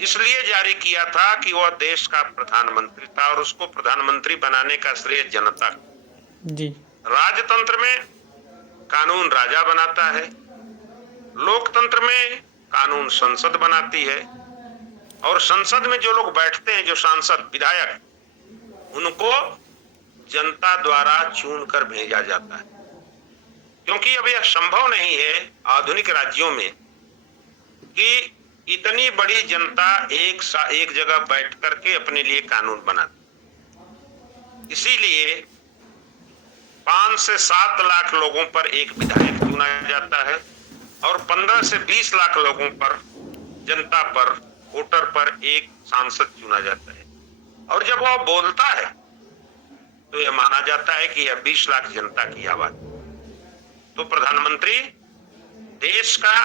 इसलिए जारी किया था कि वह देश का प्रधानमंत्री था और उसको प्रधानमंत्री बनाने का श्रेय जनता। जी। राजतंत्र में कानून राजा बनाता है, लोकतंत्र में कानून संसद बनाती है, और संसद में जो लोग बैठते हैं, जो सांसद विधायक, उनको जनता द्वारा चुनकर भेजा जाता है। क्योंकि अब यह संभव नहीं है आधुनिक राज्यों में कि इतनी बड़ी जनता एक जगह बैठ करके अपने लिए कानून बनाती। इसीलिए 5 से 7 लाख लोगों पर एक विधायक चुना जाता है और 15 से 20 लाख लोगों पर, जनता पर, वोटर पर एक सांसद चुना जाता है। और जब वह बोलता है तो यह माना जाता है कि यह 20 लाख जनता की आवाज। तो प्रधानमंत्री देश का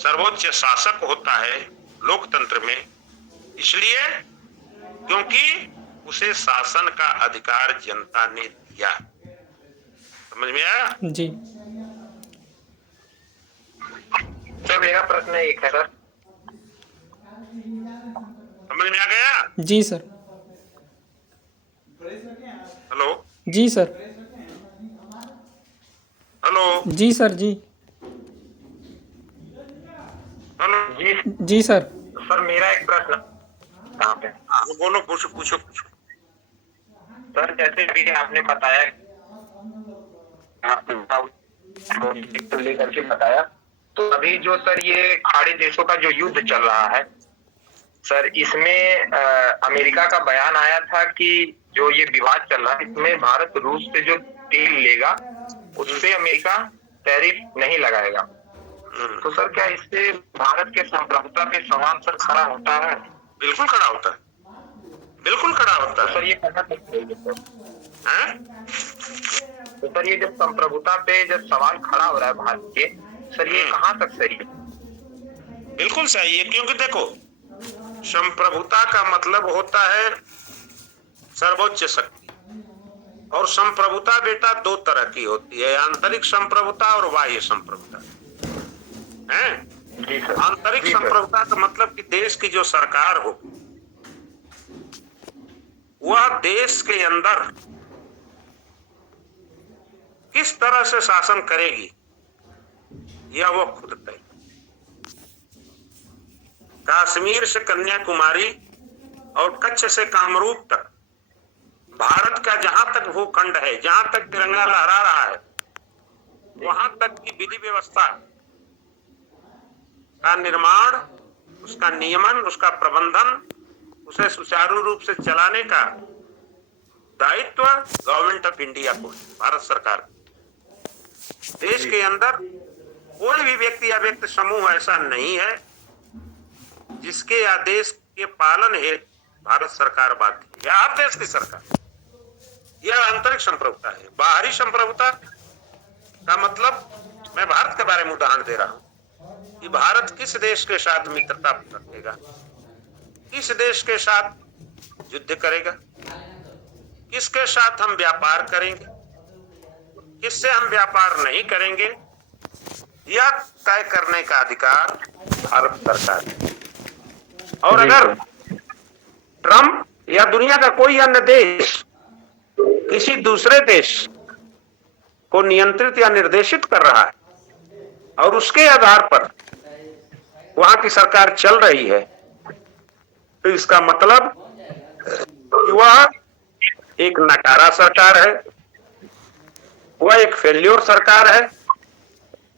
सर्वोच्च शासक होता है लोकतंत्र में, इसलिए क्योंकि उसे शासन का अधिकार जनता ने दिया। समझ में आया? जी सर मेरा प्रश्न एक है सर। समझ में आ गया? जी सर। हेलो जी सर। हेलो जी सर। जी हेलो जी जी सर। सर मेरा एक प्रश्न। कहाँ पे? हाँ बोलो, पूछो पूछो पूछो। सर जैसे भी आपने बताया, तो लेकर के बताया, तो अभी जो सर ये खाड़ी देशों का जो युद्ध चल रहा है सर, इसमें अमेरिका का बयान आया था कि जो ये विवाद चल रहा है इसमें भारत रूस से जो तेल लेगा उस पे अमेरिका टैरिफ नहीं लगाएगा। तो सर क्या इससे भारत के संप्रभुता पे सवाल सर खड़ा होता है? बिल्कुल खड़ा होता है, बिल्कुल खड़ा होता तो है। सर ये कहाँ तक सही है सर? हैं? तो सर ये जब संप्रभुता पे जब सवाल खड़ा हो रहा है भारत के, सर ये कहाँ तक सही है? बिल्कुल सही है, क्योंकि देखो संप्रभुता का मतलब होता है सर्वोच्च शक्ति। और संप्रभुता बेटा 2 तरह की होती है, आंतरिक संप्रभुता और बाह्य संप्रभुता। जी सर। आंतरिक जी सर। संप्रभुता का मतलब कि देश की जो सरकार हो वह देश के अंदर किस तरह से शासन करेगी यह वो खुद तय। कश्मीर से कन्याकुमारी और कच्छ से कामरूप तक भारत का जहां तक भूखंड है, जहां तक तिरंगा लहरा रहा है, वहां तक की विधि व्यवस्था का निर्माण, उसका नियमन, उसका प्रबंधन, उसे सुचारू रूप से चलाने का दायित्व गवर्नमेंट ऑफ इंडिया को, भारत सरकार। देश के अंदर कोई भी व्यक्ति या व्यक्ति समूह ऐसा नहीं है जिसके आदेश के पालन हेतु भारत सरकार बाध्य है, या हर देश की सरकार। यह आंतरिक संप्रभुता है। बाहरी संप्रभुता का मतलब, मैं भारत के बारे में उदाहरण दे रहा हूं कि भारत किस देश के साथ मित्रता रखेगा, किस देश के साथ युद्ध करेगा, किसके साथ हम व्यापार करेंगे, किससे हम व्यापार नहीं करेंगे, यह तय करने का अधिकार भारत सरकार है। और अगर ट्रंप या दुनिया का कोई अन्य देश किसी दूसरे देश को नियंत्रित या निर्देशित कर रहा है और उसके आधार पर वहां की सरकार चल रही है, तो इसका मतलब कि वह एक नकारा सरकार है, वह एक फेल्योर सरकार है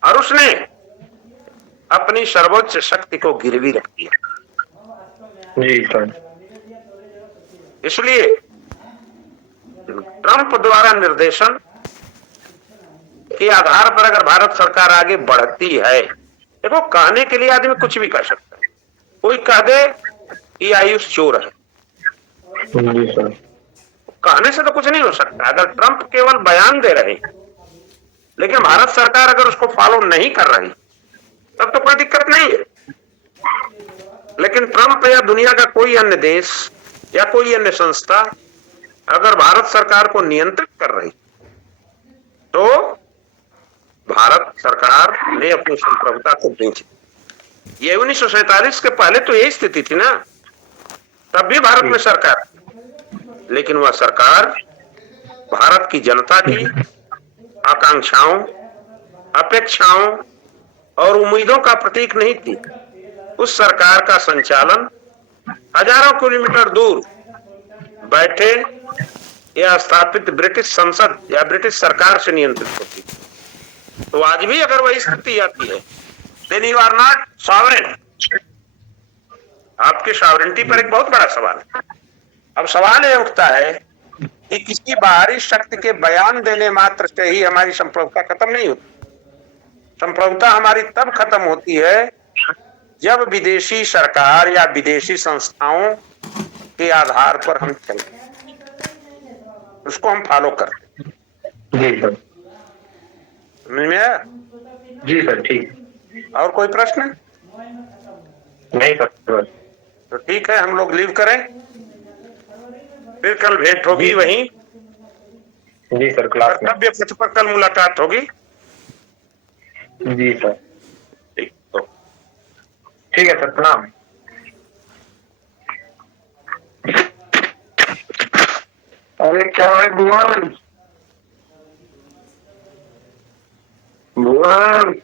और उसने अपनी सर्वोच्च शक्ति को गिरवी रख दिया। जी सर। इसलिए ट्रंप द्वारा निर्देशन के आधार पर अगर भारत सरकार आगे बढ़ती है, देखो कहने के लिए आदमी कुछ भी कर सकता है। कोई कह दे कि आयुष चोर है, जी सर। कहने से तो कुछ नहीं हो सकता। अगर ट्रंप केवल बयान दे रहे लेकिन भारत सरकार अगर उसको फॉलो नहीं कर रही तब तो कोई दिक्कत नहीं है। लेकिन ट्रंप या दुनिया का कोई अन्य देश या कोई अन्य संस्था अगर भारत सरकार को नियंत्रित कर रही तो भारत सरकार ने अपनी संप्रभुता को बेच दी। ये 1947 के पहले तो यही स्थिति थी ना, तब भी भारत में सरकार, लेकिन वह सरकार भारत की जनता की आकांक्षाओं, अपेक्षाओं और उम्मीदों का प्रतीक नहीं थी। उस सरकार का संचालन हजारों किलोमीटर दूर बैठे या स्थापित ब्रिटिश संसद या ब्रिटिश सरकार से नियंत्रित होती थी। तो आज भी अगर वही स्थिति आती है, then you are not sovereign. आपकी सॉवरेनिटी पर एक बहुत बड़ा सवाल है। अब सवाल यह उठता है कि किसी बाहरी शक्ति के बयान देने मात्र से ही हमारी संप्रभुता खत्म नहीं होती। संप्रभुता हमारी तब खत्म होती है जब विदेशी सरकार या विदेशी संस्थाओं के आधार पर हम चलते, उसको हम फॉलो करते। जी सर। समझ में आया? जी सर, ठीक। और कोई प्रश्न? नहीं सर। तो ठीक है, हम लोग लीव करें, फिर कल भेंट होगी वहीं। जी सर, क्लास में। कर्तव्य पथ पर कल मुलाकात होगी। जी सर। ठीक, तो ठीक है सर, प्रणाम। अरे क्या है भुवन? भुवन